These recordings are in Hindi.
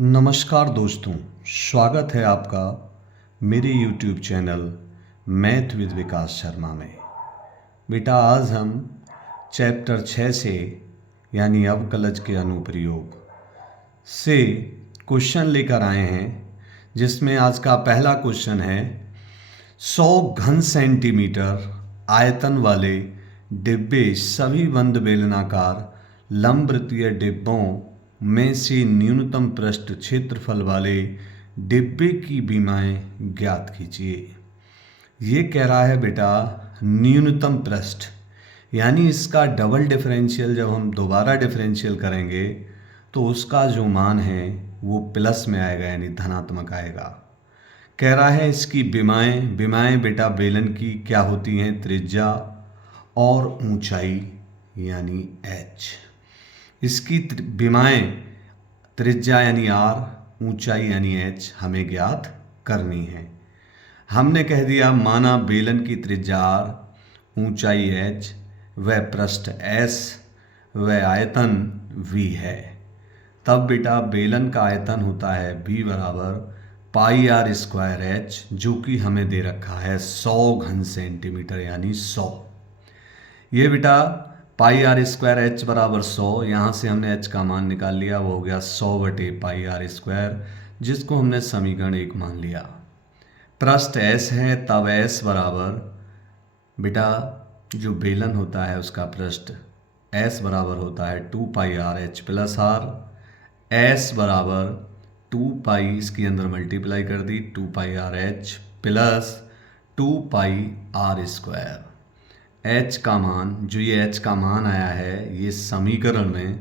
नमस्कार दोस्तों, स्वागत है आपका मेरे YouTube चैनल मैथ विद विकास शर्मा में। बेटा आज हम चैप्टर 6 से यानी अवकलज के अनुप्रयोग से क्वेश्चन लेकर आए हैं, जिसमें आज का पहला क्वेश्चन है 100 घन सेंटीमीटर आयतन वाले डिब्बे सभी बंद बेलनाकार लंबवृत्तीय डिब्बों में से न्यूनतम पृष्ठ क्षेत्रफल वाले डिब्बे की विमाएं ज्ञात कीजिए। ये कह रहा है बेटा न्यूनतम पृष्ठ, यानी इसका डबल डिफरेंशियल जब हम दोबारा डिफरेंशियल करेंगे तो उसका जो मान है वो प्लस में आएगा, यानी धनात्मक आएगा। कह रहा है इसकी विमाएं बेटा बेलन की क्या होती हैं? त्रिज्या और ऊंचाई यानी h। इसकी विमाएं त्रिज्या यानी r, ऊंचाई यानी h हमें ज्ञात करनी है। हमने कह दिया माना बेलन की त्रिज्या r, ऊंचाई h, वह पृष्ठ s, वह आयतन v है। तब बेटा बेलन का आयतन होता है v बराबर पाई आर स्क्वायर h, जो कि हमें दे रखा है 100 घन सेंटीमीटर यानी 100। ये बेटा पाई आर स्क्वायर एच बराबर 100, यहाँ से हमने एच का मान निकाल लिया, वो हो गया 100 बटे पाई आर स्क्वायर, जिसको हमने समीकरण 1 मान लिया। पृष्ठ एस है, तब एस बराबर बेटा जो बेलन होता है उसका पृष्ठ एस बराबर होता है 2 pi r h plus r. S बराबर 2 पाई, इसके अंदर मल्टीप्लाई कर दी, 2 pi r h plus 2 pi are square. H का मान, जो ये एच का मान आया है ये समीकरण में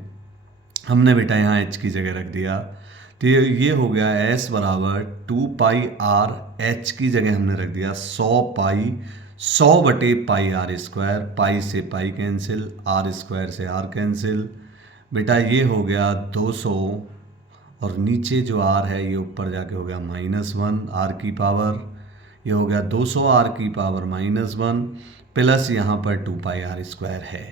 हमने बेटा यहाँ एच की जगह रख दिया, तो ये हो गया एस बराबर 2 पाई आर एच की जगह हमने रख दिया 100 बटे पाई आर स्क्वायर। पाई से पाई कैंसिल, आर स्क्वायर से आर कैंसिल, बेटा ये हो गया 200, और नीचे जो आर है ये ऊपर जाके हो गया -1 आर की पावर, ये हो गया 200 आर की पावर -1 प्लस यहाँ पर 2 पाई आर स्क्वायर है।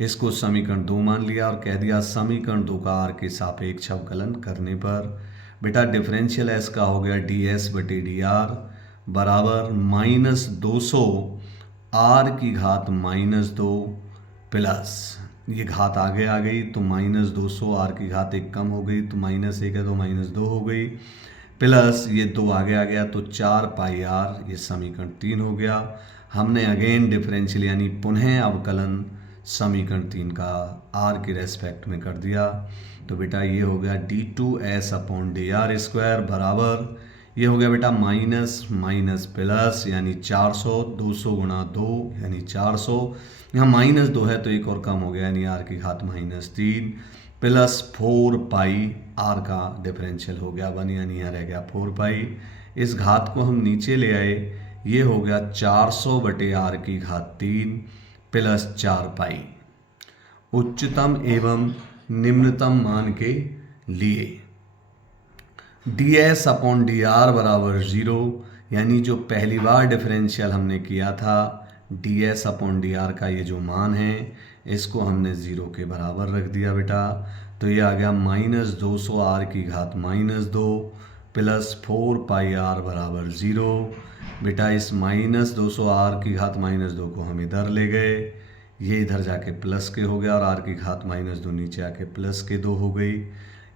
इसको समीकरण 2 मान लिया और कह दिया समीकरण 2 का आर के सापेक्ष अवकलन करने पर बेटा डिफरेंशियल एस का हो गया डी एस बटे डी आर बराबर -200 आर की घात -2 प्लस, ये घात आगे आ गई तो -200 आर की घात 1 कम हो गई तो -1 है तो -2 हो गई, प्लस ये 2 आगे आ गया तो 4 पाई आर, ये समीकरण 3 हो गया। हमने अगेन डिफरेंशियल यानी पुनः अवकलन समीकरण 3 का आर के रेस्पेक्ट में कर दिया, तो बेटा ये हो गया d2s upon D R square बराबर, ये हो गया बेटा माइनस माइनस प्लस यानी 400, 200 गुणा 2 यानी 400, यहाँ -2 है तो एक और कम हो गया यानी आर की घात -3 प्लस 4 पाई, आर का डिफरेंशियल हो गया 1 यानी यहाँ रह गया 4 पाई। इस घात को हम नीचे ले आए, ये हो गया 400 बटे आर की घात 3 प्लस 4 पाई। उच्चतम एवं निम्नतम मान के लिए D S upon D R बराबर 0, यानी जो पहली बार डिफरेंशियल हमने किया था D S upon D R का ये जो मान है इसको हमने 0 के बराबर रख दिया बेटा, तो ये आ गया -200 आर की घात -2 प्लस 4 पाई आर बराबर 0। बेटा इस -200 आर की घात -2 को हम इधर ले गए, ये इधर जाके प्लस के हो गया और आर की घात -2 नीचे आके प्लस के 2 हो गई।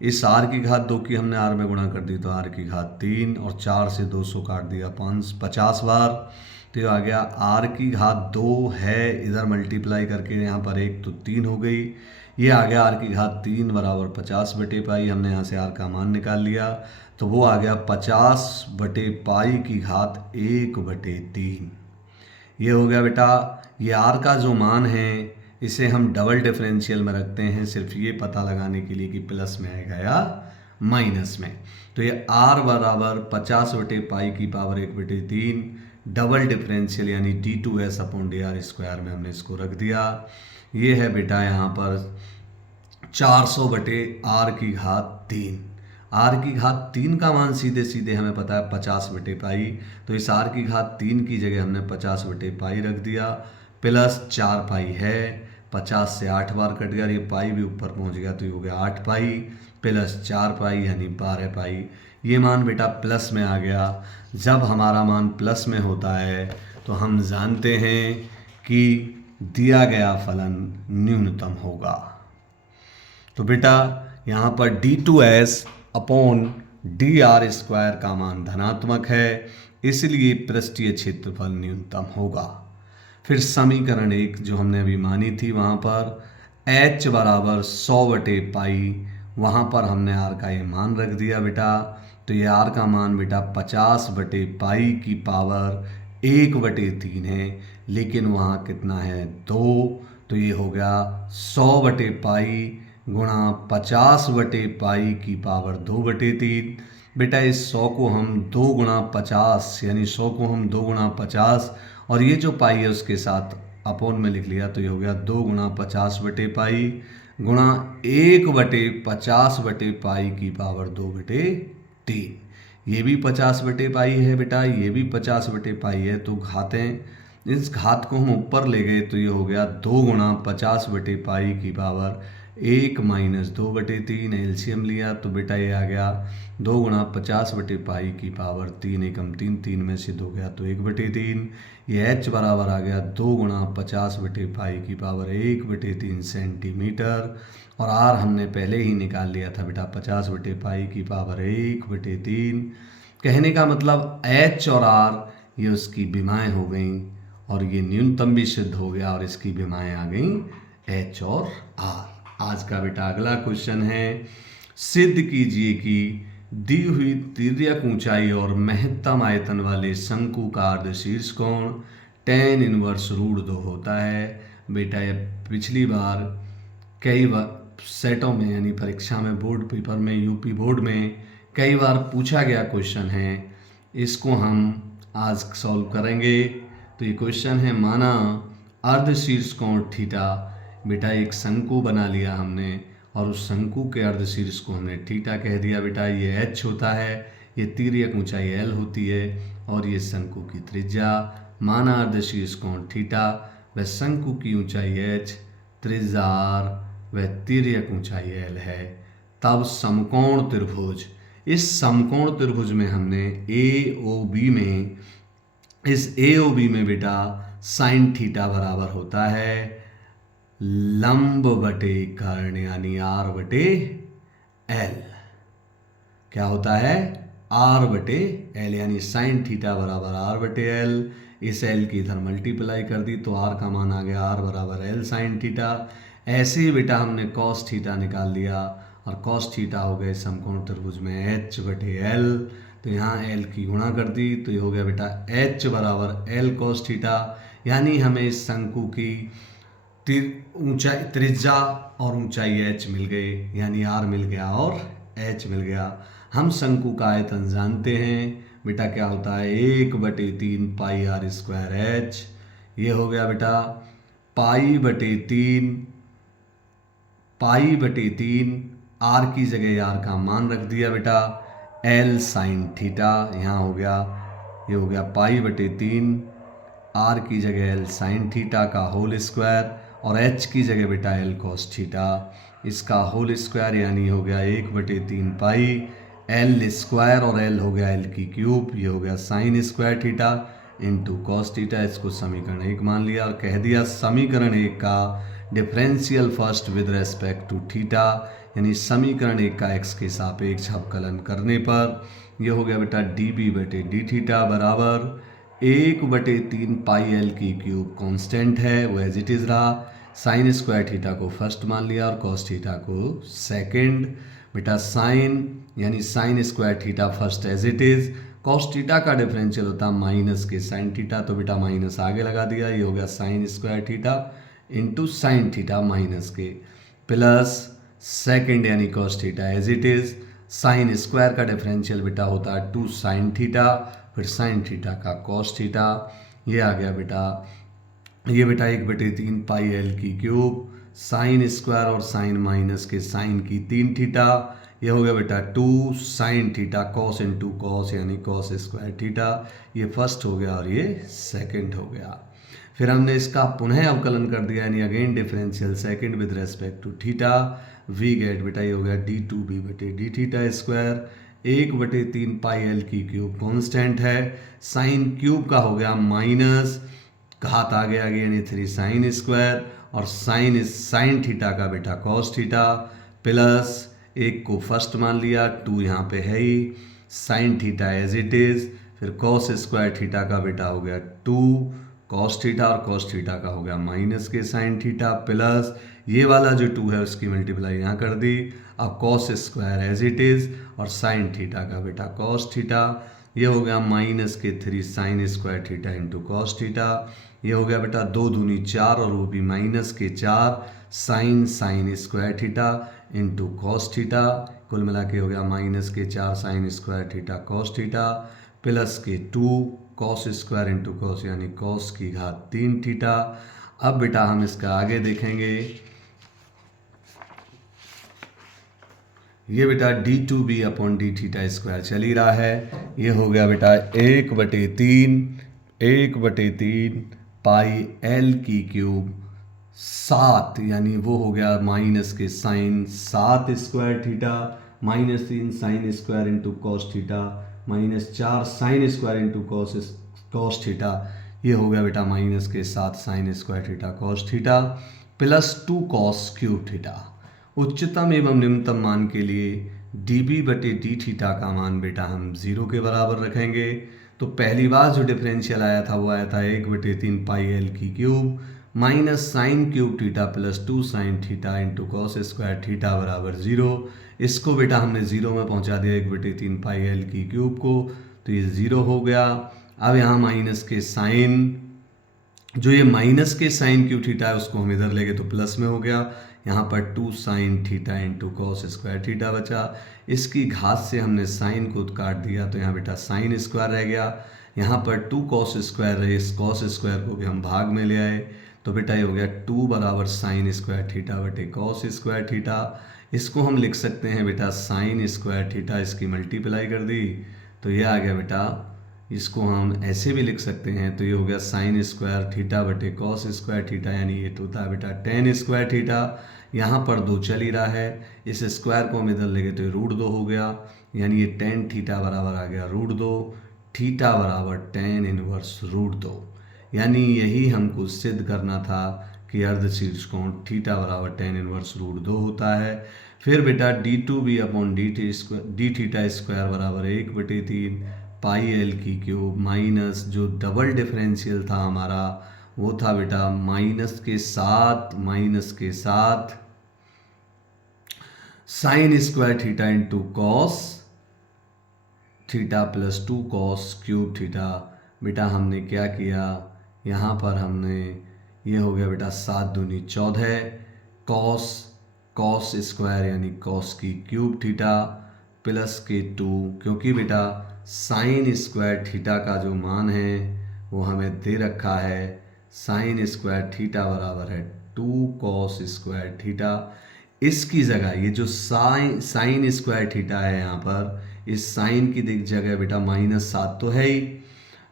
इस आर की घात 2 की हमने आर में गुणा कर दी तो आर की घात 3, और 4 से 200 काट दिया 50 बार, तो ये आ गया आर की घात 2 है, इधर मल्टीप्लाई करके यहाँ पर 1 तो 3 हो गई, ये आ गया आर की घात 3 बराबर 50 बटे पाई। हमने यहाँ से आर का मान निकाल लिया तो वो आ गया 50 बटे पाई की घात 1 बटे 3। ये हो गया बेटा, ये आर का जो मान है इसे हम डबल डिफरेंशियल में रखते हैं सिर्फ ये पता लगाने के लिए कि प्लस में आएगा या माइनस में। तो ये आर बराबर 50 बटे पाई की पावर 1 बटे 3 डबल डिफरेंशियल यानी d2s upon D R square में हमने इसको रख दिया। ये है बेटा यहाँ पर 400 बटे आर की घात 3। आर की घात 3 का मान सीधे सीधे हमें पता है 50 बटे पाई, तो इस आर की घात 3 की जगह हमने 50 बटे पाई रख दिया प्लस 4 पाई है 50 से 8 बार कट गया, ये पाई भी ऊपर पहुंच गया, तो ये हो गया 8 पाई प्लस 4 पाई यानी 12 पाई। ये मान बेटा प्लस में आ गया। जब हमारा मान प्लस में होता है तो हम जानते हैं कि दिया गया फलन न्यूनतम होगा। तो बेटा यहाँ पर d2s अपॉन dr² का मान धनात्मक है, इसलिए पृष्ठीय क्षेत्रफल न्यूनतम होगा। फिर समीकरण 1 जो हमने अभी मानी थी, वहाँ पर h बराबर 100/पाई, वहाँ पर हमने r का ये मान रख दिया बेटा। तो ये r का मान बेटा 50/पाई की पावर 1/3 है, लेकिन वहाँ कितना है 2, तो ये हो गया 100/पाई गुणा 50/पाई की पावर 2/3। बेटा इस 100 को हम 2 गुणा 50 यानी 100 को हम 2 गुणा 50 और ये जो पाई है उसके साथ अपोन में लिख लिया, तो ये हो गया 2 गुणा 50/पाई गुणा 1/50/पाई की पावर 2/3। ये भी 50/पाई है बेटा, ये भी 50/पाई है, तो घातें, इस घात को हम ऊपर ले गए तो ये हो गया 2 गुणा 50/पाई की पावर 1 माइनस 2/3। एलसीएम लिया तो बेटा ये आ गया 2 गुणा 50/पाई की पावर 3 एकम 3, 3 में से 2 गया तो 1/3। ये h बराबर आ गया 2 गुणा 50/पाई की पावर 1/3 सेंटीमीटर। और r हमने पहले ही निकाल लिया था बेटा 50/पाई की पावर 1/3। कहने का मतलब h और r ये उसकी विमाएँ हो गई और ये न्यूनतम भी सिद्ध हो गया और इसकी विमाएँ आ गई h और r। आज का बेटा अगला क्वेश्चन है, सिद्ध कीजिए कि दी हुई तिर्यक ऊंचाई और महत्तम आयतन वाले शंकु का अर्धशीर्ष कोण tan इनवर्स √2 होता है। बेटा ये पिछली बार कई बार सेटों में यानी परीक्षा में, बोर्ड पेपर में, यूपी बोर्ड में कई बार पूछा गया क्वेश्चन है, इसको हम आज सॉल्व करेंगे। तो ये क्वेश्चन है, माना अर्धशीर्ष कोण थीटा, बेटा एक शंकु बना लिया हमने और उस शंकु के अर्धशीर्ष को हमने थीटा कह दिया। बेटा ये h होता है, ये तिर्यक ऊंचाई l होती है और ये शंकु की त्रिज्या। माना अर्धशीर्ष कोण थीटा व शंकु की ऊंचाई h, त्रिज्या r व तिर्यक ऊंचाई l है। तब समकोण त्रिभुज, इस समकोण त्रिभुज में हमने AOB में, इस AOB में बेटा साइन थीटा बराबर होता है लंब बटे कर्ण यानी r/l। क्या होता है r/l यानी साइन थीटा बराबर r/l। इस l की इधर मल्टीप्लाई कर दी तो r का मान आ गया r बराबर l साइन थीटा। ऐसे ही बेटा हमने कॉस थीटा निकाल लिया और कॉस थीटा हो गए समकोण त्रिभुज में h/l, तो यहाँ l की गुणा कर दी तो ये हो गया बेटा h बराबर l कॉस थीटा। यानी हमें इस शंकु की ऊंचाई, त्रिज्या और ऊंचाई h मिल गए, यानी r मिल गया और h मिल गया। हम शंकु का आयतन जानते हैं बेटा, क्या होता है 1/3 पाई r²h। ये हो गया बेटा पाई/3 r की जगह r का मान रख दिया बेटा l साइन थीटा। यहाँ हो गया, ये हो गया पाई/3 r की जगह l साइन थीटा का होल स्क्वायर और h की जगह बेटा l कॉस थीटा, इसका होल स्क्वायर यानी हो गया 1/3 पाई l स्क्वायर और l हो गया l की क्यूब। ये हो गया sine square theta into cos theta. इसको समीकरण 1 मान लिया और कह दिया समीकरण 1 का differential first with respect to theta, यानी समीकरण 1 का x के सापेक्ष अवकलन करने पर यह हो गया बेटा dB/d थीटा बराबर 1/3 पाई l की क्यूब कांस्टेंट है वो एज इट इज़ रहा। साइन स्क्वायर थीटा को फर्स्ट मान लिया और कॉस थीटा को सेकंड। बेटा साइन यानी sine square theta first as it is, cos theta का डिफरेंशियल होता माइनस के साइन थीटा, तो बेटा माइनस आगे लगा दिया। ये हो गया sine square theta into sine theta minus के, प्लस सेकंड यानी cos theta as it is. Sine square का डिफरेंशियल बेटा होता है 2 साइन थीटा, फिर साइन थीटा का कॉस थीटा। ये आ गया बेटा, ये बेटा 1/3 पाई l की क्यूब, साइन स्क्वायर और साइन माइनस के साइन की 3 थीटा। ये हो गया बेटा 2 sine theta cos into cos यानी कॉस स्क्वायर थीटा। ये फर्स्ट हो गया और ये सेकंड हो गया। फिर हमने इसका पुनः अवकलन कर दिया, यानी again differential second with respect to theta. We get बेटा ये हो गया d2b/d θ², 1/3 पाई एल की क्यूब कॉन्स्टेंट है, साइन क्यूब का हो गया माइनस, घात आगे यानी 3 साइन स्क्वायर, और साइन थीटा का बेटा कॉस थीटा, प्लस एक को फर्स्ट मान लिया, 2 यहाँ पे है ही, sine theta as it is, फिर कॉस स्क्वायर थीटा का बेटा हो गया 2 कॉस थीटा, और कॉस थीटा का हो गया माइनस के साइन थीटा, प्लस ये वाला जो 2 है उसकी मल्टीप्लाई यहाँ कर दी। अब cos square as it is, और साइन थीटा का बेटा कॉस थीटा, ये हो गया माइनस के 3 sine square theta into cos theta, ये हो गया बेटा 2 दूनी 4, और वो भी माइनस के 4 sine square theta into cos theta, कुल मिला के हो गया माइनस के 4 sine square theta cos theta, plus के 2 कॉस स्क्वायर इंटू कॉस यानी कॉस की घात 3 थीटा। अब बेटा हम इसका आगे देखेंगे, ये बेटा d2b/d θ² चल ही रहा है, ये हो गया बेटा 1/3 पाई एल की क्यूब 7, यानी वो हो गया माइनस के sine 7 square theta, -3 sine square into cos theta, -4 sine square into cos theta, ये हो गया बेटा माइनस के 7 sine square theta cos theta, plus 2 cos cube theta. उच्चतम एवं निम्नतम मान के लिए db/dθ का मान बेटा हम 0 के बराबर रखेंगे। तो पहली बार जो डिफरेंशियल आया था वो आया था 1/3 पाई एल की cube minus sine cube theta plus 2 sine theta into cos square theta बराबर 0। इसको बेटा हमने 0 में पहुंचा दिया 1/3 पाई एल की क्यूब को, तो ये 0 हो गया। अब यहाँ माइनस के साइन, जो ये माइनस के साइन क्यूब थीटा है उसको हम इधर ले गए तो प्लस में हो गया, यहाँ पर 2 sine theta into cos square theta बचा, इसकी घात से हमने साइन को काट दिया तो यहाँ बेटा साइन स्क्वायर रह गया, यहाँ पर 2 कॉस स्क्वायर रहे, इस कॉस स्क्वायर को भी हम भाग में ले आए, तो बेटा ये हो गया 2 बराबर साइन स्क्वायर थीटा बटे कॉस स्क्वायर थीटा। इसको हम लिख सकते हैं बेटा साइन स्क्वायर थीटा, इसकी मल्टीप्लाई कर दी तो ये आ गया बेटा, इसको हम ऐसे भी लिख सकते हैं, तो ये हो गया साइन स्क्वायर थीटा बटे कॉस स्क्वायर थीटा, यानी ये तो होता है बेटा टेन स्क्वायर थीटा। यहाँ पर 2 चल ही रहा है, इस स्क्वायर को हम इधर ले गए तो ये √2 हो गया, यानी ये टेन थीटा बराबर आ गया √2, थीटा बराबर टेन इनवर्स √2, यानी यही हमको सिद्ध करना था कि अर्धशीर्ष कोण थीटा बराबर टेन इनवर्स √2 होता है। फिर बेटा d2b/dθ² बराबर 1/3 पाई एल की क्यूब माइनस जो डबल डिफरेंशियल था हमारा वो था बेटा माइनस के साथ sign square theta into cos theta plus 2 cos cube theta. बेटा हमने क्या किया, यहाँ पर हमने ये हो गया बेटा 7 दूनी 14 कॉस स्क्वायर यानी कॉस की क्यूब थीटा प्लस के 2, क्योंकि बेटा साइन स्क्वायर थीटा का जो मान है वो हमें दे रखा है, साइन स्क्वायर थीटा बराबर है 2 कॉस स्क्वायर थीटा। इसकी जगह ये जो साइन स्क्वायर थीटा है, यहाँ पर इस साइन की जगह बेटा -7 तो है ही,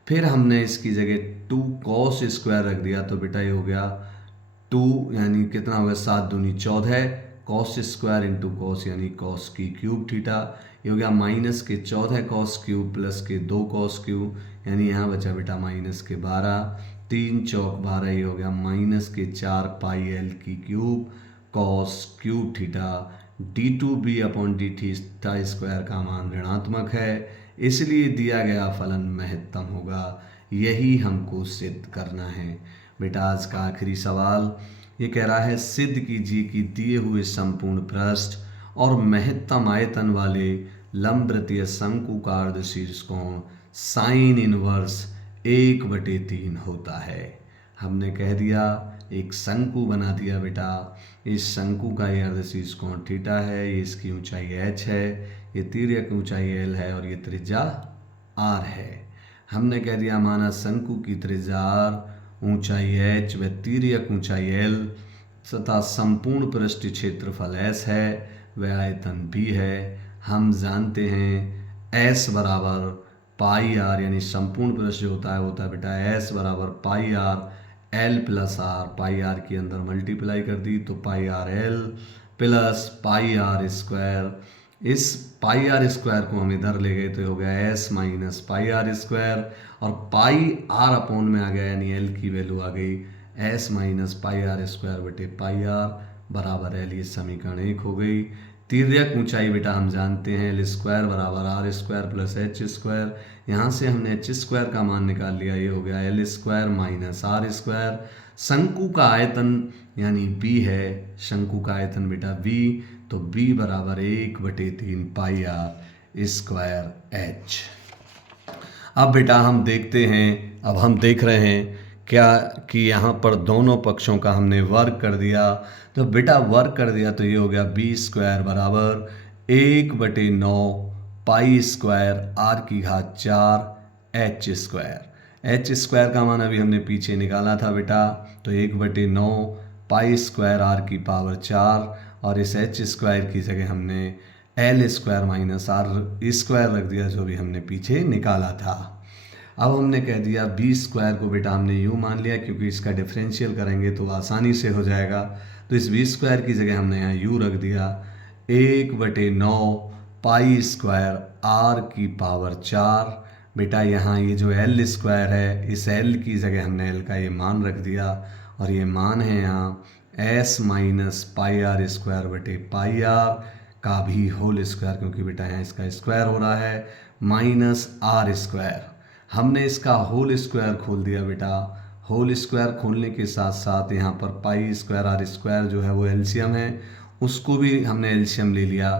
फिर हमने इसकी जगह 2 कॉस स्क्वायर रख दिया तो बेटा ये हो गया 2 यानी कितना हो गया 7 दूनी 14 कॉस स्क्वायर इंटू कॉस यानी कॉस की क्यूब थीटा, ये हो गया माइनस के 14 कॉस क्यूब प्लस के 2 कॉस क्यूब, यानी यहाँ बचा बेटा माइनस के 12, 3 चौक 12, ये हो गया माइनस के 4 पाई एल की cube cos cube theta. d2b/dθ² का मान ऋणात्मक है, इसलिए दिया गया फलन महत्तम होगा, यही हमको सिद्ध करना है। बेटा आज का आखिरी सवाल ये कह रहा है सिद्ध कीजिए कि दिए हुए संपूर्ण पृष्ठ और महत्तम आयतन वाले लंबवृत्तीय शंकु का अर्धशीर्ष कोण साइन इनवर्स 1/3 होता है। हमने कह दिया एक शंकु बना दिया बेटा, इस शंकु का ये अर्धशीर्ष कोण थीटा है, ये इसकी ऊंचाई h है, ये तिर्यक ऊंचाई l है और ये त्रिज्या r है। हमने कह दिया माना शंकु की त्रिज्या r, ऊंचाई h व तिर्यक ऊंचाई l तथा संपूर्ण पृष्ठ क्षेत्रफल s है व आयतन b है। हम जानते हैं s बराबर पाई r, यानी संपूर्ण पृष्ठ जो होता है बेटा s बराबर pi r l plus r, pi r के अंदर मल्टीप्लाई कर दी तो pi r l plus pi are square. इस पाई आर स्क्वायर को हम इधर ले गए तो ये हो गया S minus pi are square, और पाई आर अपॉन में आ गया यानी एल की वैल्यू आ गई S minus pi are square बटे पाई आर बराबर एल। ये समीकरण 1 हो गई। तिर्यक ऊंचाई बेटा हम जानते हैं एल स्क्वायर बराबर R square plus H square. यहाँ से हमने एच स्क्वायर का मान निकाल लिया, ये हो गया L square minus R square. शंकु का आयतन यानी बी है, शंकु का आयतन बेटा बी, तो बी बराबर 1/3 पाई आर स्क्वायर एच। अब बेटा हम देखते हैं, अब हम देख रहे हैं क्या कि यहाँ पर दोनों पक्षों का हमने वर्ग कर दिया। तो बेटा वर्ग कर दिया तो ये हो गया बी स्क्वायर बराबर 1/9 पाई स्क्वायर आर की घात 4 एच स्क्वायर। एच स्क्वायर का मान अभी हमने पीछे निकाला था बेटा, तो 1/9 पाई स्क्वायर आर की पावर 4, और इस एच स्क्वायर की जगह हमने L square minus R square रख दिया जो भी हमने पीछे निकाला था। अब हमने कह दिया बी स्क्वायर को बेटा हमने यूँ मान लिया क्योंकि इसका डिफरेंशियल करेंगे तो आसानी से हो जाएगा, तो इस बी स्क्वायर की जगह हमने यहाँ यू रख दिया 1/9 पाई स्क्वायर आर की पावर 4। बेटा यहाँ ये जो एल स्क्वायर है इस एल की जगह हमने एल का ये मान रख दिया, और ये मान है यहाँ S minus pi are square बटे पाई आर का भी होल स्क्वायर, क्योंकि बेटा यहाँ इसका स्क्वायर हो रहा है, माइनस आर स्क्वायर। हमने इसका होल स्क्वायर खोल दिया बेटा। होल स्क्वायर खोलने के साथ साथ यहाँ पर पाई स्क्वायर आर स्क्वायर जो है वो एलसीएम है, उसको भी हमने एलसीएम ले लिया,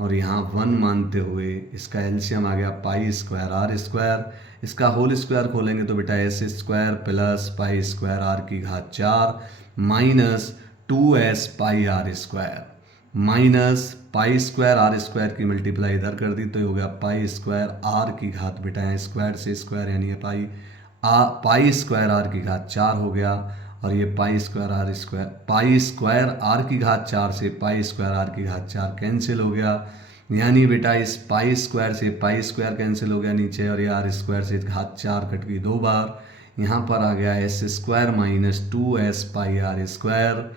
और यहाँ 1 मानते हुए इसका एलसीएम आ गया पाई स्क्वायर आर स्क्वायर। इसका होल स्क्वायर खोलेंगे तो बेटा S square plus pi square R की घात 4 minus 2s pi are square, minus pi square R square की मल्टीप्लाई इधर कर दी तो ये हो गया पाई स्क्वायर आर की घात, बेटा है स्क्वायर से स्क्वायर यानी ये पाई स्क्वायर आर की घात 4 हो गया, और ये पाई स्क्वायर आर की घात 4 से पाई स्क्वायर आर की घात 4 कैंसिल हो गया, यानी बेटा इस पाई स्क्वायर से पाई स्क्वायर कैंसिल हो गया नीचे, और ये आर स्क्वायर से घात 4 कट गई 2 बार। यहाँ पर आ गया S square minus 2s pi are square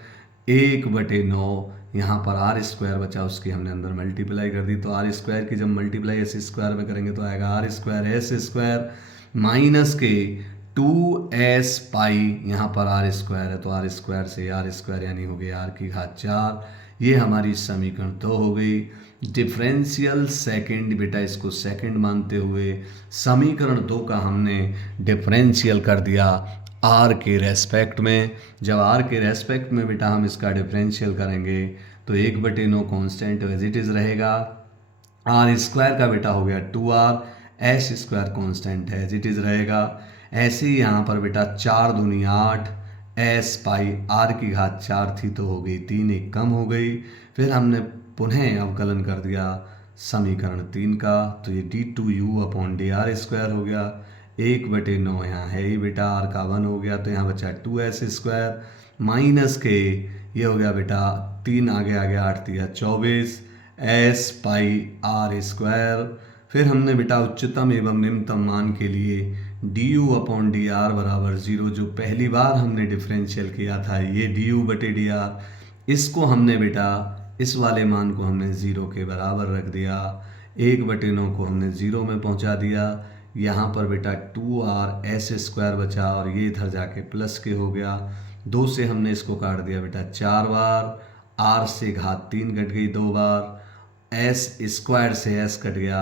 1/9, यहाँ पर आर स्क्वायर बचा उसकी हमने अंदर मल्टीप्लाई कर दी, तो आर स्क्वायर की जब मल्टीप्लाई एस स्क्वायर में करेंगे तो आएगा R square S square minus के 2s पाई, यहाँ पर आर स्क्वायर है तो आर स्क्वायर से आर स्क्वायर यानी हो गया आर की घात 4। ये हमारी समीकरण 2 हो गई। डिफरेंशियल सेकंड, बेटा इसको सेकंड मानते हुए समीकरण 2 का हमने डिफरेंशियल कर दिया आर के रेस्पेक्ट में। जब आर के रेस्पेक्ट में बेटा हम इसका डिफरेंशियल करेंगे तो 1/9 कॉन्स्टेंट एज इट इज़ रहेगा, आर स्क्वायर का बेटा हो गया 2r, एस स्क्वायर कॉन्स्टेंट है एज इट इज़ रहेगा। ऐसे ही यहाँ पर बेटा 4 दूनी 8, एस पाई आर की घात 4 थी तो हो गई 3, एक कम हो गई। फिर हमने पुनः अवकलन कर दिया समीकरण 3 का, तो ये d2u/dr स्क्वायर हो गया 1/9, यहाँ है ही बेटा आर का 1 हो गया तो यहाँ बचा 2s स्क्वायर माइनस के ये हो गया बेटा 3 आगे आ गया 8 दिया 24 एस पाई आर स्क्वायर। फिर हमने बेटा उच्चतम एवं निम्नतम मान के लिए du/dr बराबर 0, जो पहली बार हमने डिफरेंशियल किया था ये du/dr, इसको हमने बेटा इस वाले मान को हमने 0 के बराबर रख दिया, 1/9 को हमने 0 में पहुंचा दिया। यहाँ पर बेटा 2r एस स्क्वायर बचा और ये इधर जाके प्लस के हो गया, 2 से हमने इसको काट दिया बेटा 4 बार, r से घात 3 कट गई 2 बार, एस स्क्वायर से s कट गया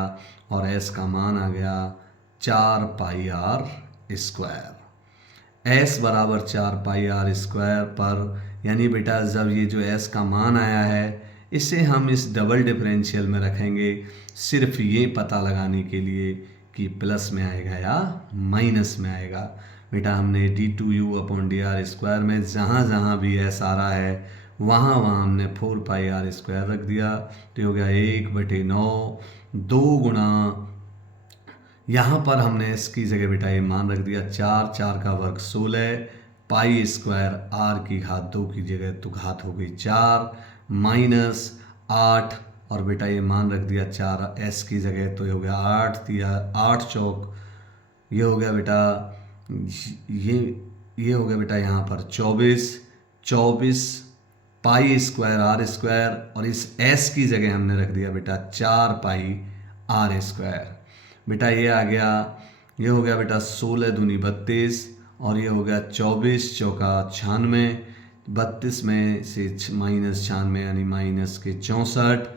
और s का मान आ गया 4 पाई आर स्क्वायर। s बराबर 4 पाई आर स्क्वायर पर, यानी बेटा जब ये जो s का मान आया है इसे हम इस डबल डिफरेंशियल में रखेंगे सिर्फ ये पता लगाने के लिए कि प्लस में आएगा या माइनस में आएगा। बेटा हमने d2u/dr स्क्वायर में जहाँ जहाँ भी s आ रहा है वहाँ वहाँ हमने 4 पाई आर स्क्वायर रख दिया, तो हो गया 1/9 2 गुणा, यहाँ पर हमने इसकी जगह बेटा ये मान रख दिया 4, 4 का वर्ग 16 पाई स्क्वायर आर की घात 2 की जगह तो घात हो गई 4 माइनस 8, और बेटा ये मान रख दिया 4 एस की जगह तो ये हो गया 8 दिया 8 चौक, ये हो गया बेटा ये ये हो गया बेटा यहाँ पर 24 पाई स्क्वायर आर स्क्वायर, और इस एस की जगह हमने रख दिया बेटा 4 पाई आर स्क्वायर। बेटा ये आ गया, ये हो गया बेटा 16 दूनी 32, और ये हो गया 24 चौका 96, 32 में से -96 यानी माइनस के 64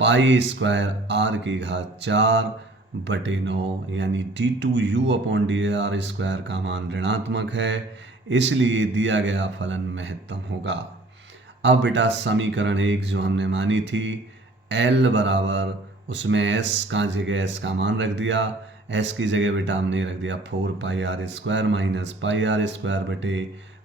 पाई स्क्वायर आर की घात 4/9, यानी d2u/dr स्क्वायर का मान ऋणात्मक है, इसलिए दिया गया फलन महत्तम होगा। अब बेटा समीकरण 1 जो हमने मानी थी, L बराबर, उसमें S का जगह S का मान रख दिया, S की जगह बेटा हमने रख दिया 4 pi are square minus pi are square बटे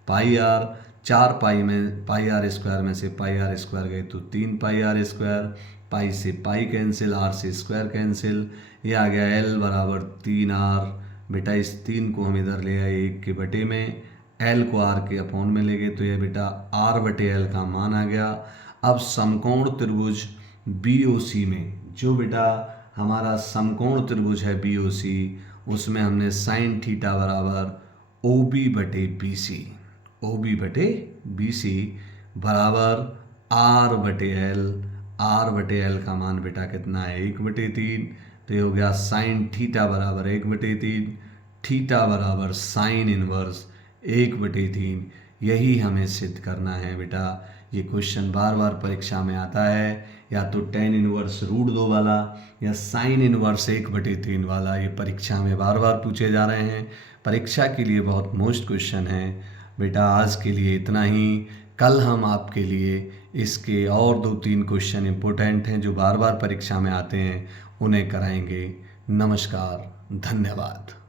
पाई आर। 4 पाई में पाई आर स्क्वायर में से पाई आर स्क्वायर गए तो 3 पाई आर स्क्वायर, पाई से पाई कैंसिल, आर से स्क्वायर कैंसिल, ये आ गया L बराबर 3R। बेटा इस 3 को हम इधर ले आए 1 के बटे में, L को R के अपॉन में ले गए, तो ये बेटा R/L का मान आ गया। अब समकोण त्रिभुज BOC में, जो बेटा हमारा समकोण त्रिभुज है BOC, उसमें हमने साइन थीटा बराबर OB/BC, OB/BC बराबर R/L, R/L का मान बेटा कितना है 1/3, तो ये हो गया साइन थीटा बराबर 1/3, थीटा बराबर साइन इनवर्स 1/3। यही हमें सिद्ध करना है बेटा। ये क्वेश्चन बार बार परीक्षा में आता है, या तो tan इनवर्स √2 वाला या साइन इनवर्स 1/3 वाला, ये परीक्षा में बार बार पूछे जा रहे हैं। परीक्षा के लिए बहुत मोस्ट क्वेश्चन है बेटा। आज के लिए इतना ही, कल हम आपके लिए इसके और 2-3 क्वेश्चन इम्पोर्टेंट हैं जो बार बार परीक्षा में आते हैं, उन्हें कराएंगे। नमस्कार, धन्यवाद।